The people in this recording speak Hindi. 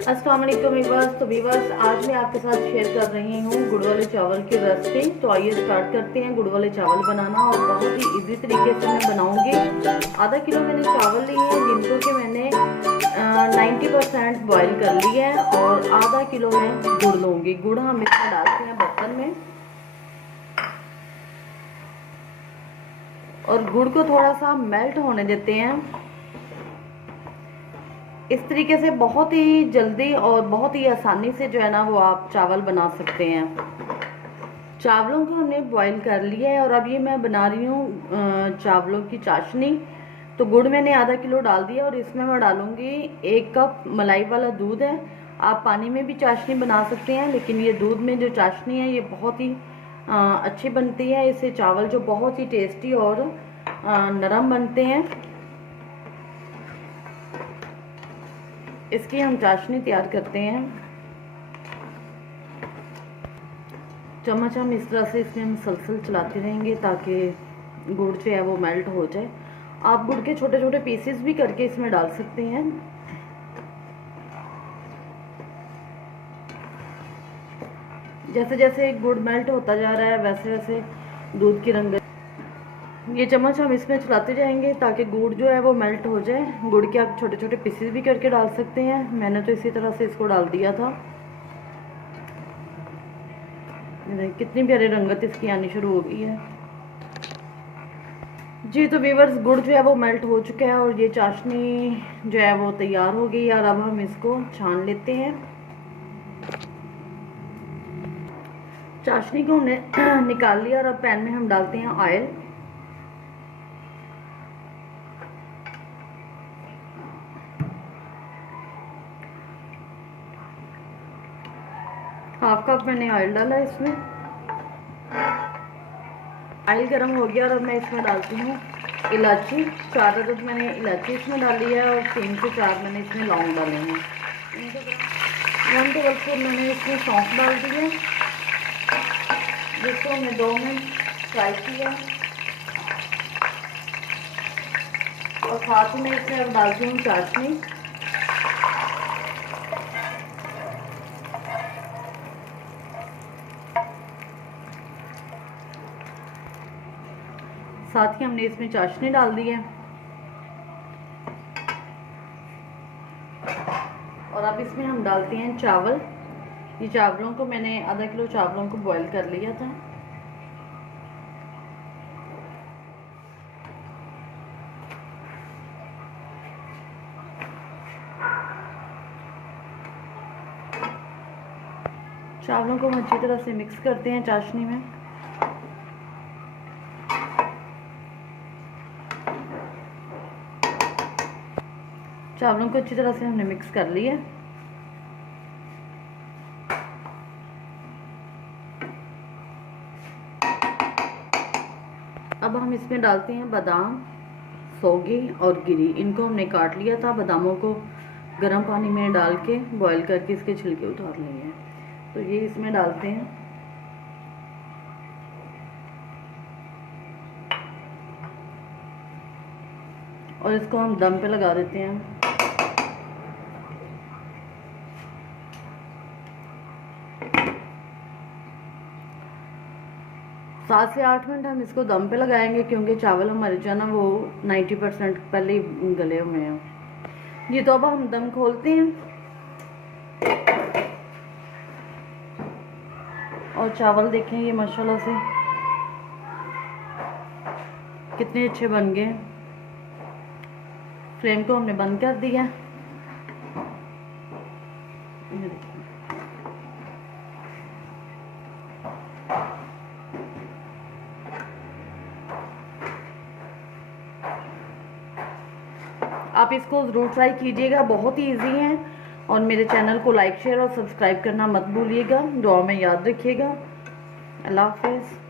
अस्सलाम वालेकुम वीवर्स। तो वीवर्स, आज मैं आपके साथ शेयर कर रही हूँ गुड़ वाले चावल की रेसिपी। तो आइए स्टार्ट करते हैं गुड़ वाले चावल बनाना, और बहुत ही इजी तरीके से मैं बनाऊंगी। आधा किलो मैंने चावल लिए हैं जिनको कि मैंने 90% बॉईल कर लिया है, और आधा किलो मैं गुड़ लूँगी। गुड़ हम इसमें डालते हैं बर्तन में, और गुड़ को थोड़ा सा मेल्ट होने देते हैं। इस तरीके से बहुत ही जल्दी और बहुत ही आसानी से जो है ना वो आप चावल बना सकते हैं। चावलों को हमने बॉईल कर लिया है, और अब ये मैं बना रही हूँ चावलों की चाशनी। तो गुड़ मैंने आधा किलो डाल दिया, और इसमें मैं डालूंगी 1 कप मलाई वाला दूध है। आप पानी में भी चाशनी बना सकते हैं, लेकिन ये दूध में जो चाशनी है ये बहुत ही अच्छी बनती है। इससे चावल जो बहुत ही टेस्टी और नरम बनते हैं। इसकी हम चाशनी तैयार करते हैं। चम्मच हम इस तरह से इसमें मुसलसल चलाते रहेंगे ताकि गुड़ जो है वो मेल्ट हो जाए। आप गुड़ के छोटे छोटे पीसेस भी करके इसमें डाल सकते हैं। जैसे जैसे गुड़ मेल्ट होता जा रहा है वैसे वैसे दूध की रंगत, ये चम्मच हम इसमें चलाते जाएंगे ताकि गुड़ जो है वो मेल्ट हो जाए। गुड़ के आप छोटे छोटे पीसेस भी करके डाल सकते हैं। मैंने तो इसी तरह से इसको डाल दिया था। कितनी प्यारी रंगत इसकी आनी शुरू हो गई है जी। तो व्यूअर्स, गुड़ जो है वो मेल्ट हो चुका है, और ये चाशनी जो है वो तैयार हो गई। और अब हम इसको छान लेते हैं। चाशनी को हमने निकाल लिया, और अब पैन में हम डालते हैं ऑयल। हाफ कप मैंने ऑयल डाला इसमें। ऑयल गर्म हो गया, और अब मैं इसमें डालती हूँ इलायची। 4 अदद मैंने इलायची इसमें डाली है, और 3 से 4 मैंने इसमें लौंग डाले हैं। 1 टेबल स्पून मैंने इसमें सौंफ डाल दी है, जिसको हमने 2 मिनट फ्राई किया। और साथ में इसमें अब डालती हूँ चाशनी। साथ ही हमने इसमें चाशनी डाल दी है, और अब इसमें हम डालते हैं चावल। ये चावलों को मैंने आधा किलो चावलों को बॉईल कर लिया था। चावलों को हम अच्छी तरह से मिक्स करते हैं चाशनी में। चावलों को अच्छी तरह से हमने मिक्स कर लिया। अब हम इसमें डालते हैं बादाम, सौगी और गिरी। इनको हमने काट लिया था। बादामों को गर्म पानी में डाल के बॉईल करके इसके छिलके उतार लिए हैं। तो ये इसमें डालते हैं। और इसको हम दम पे लगा देते हैं। 7 से 8 मिनट हम इसको दम पे लगाएंगे, क्योंकि चावल हमारे जो है ना वो 90% पहले ही गले हुए हैं। ये तो अब हम दम खोलते हैं, और चावल देखें ये माशाल्लाह से कितने अच्छे बन गए। फ्लेम को हमने बंद कर दिया। आप इसको ज़रूर ट्राई कीजिएगा, बहुत ही इजी है। और मेरे चैनल को लाइक, शेयर और सब्सक्राइब करना मत भूलिएगा। दुआ में याद रखिएगा। अल्लाह हाफ़िज़।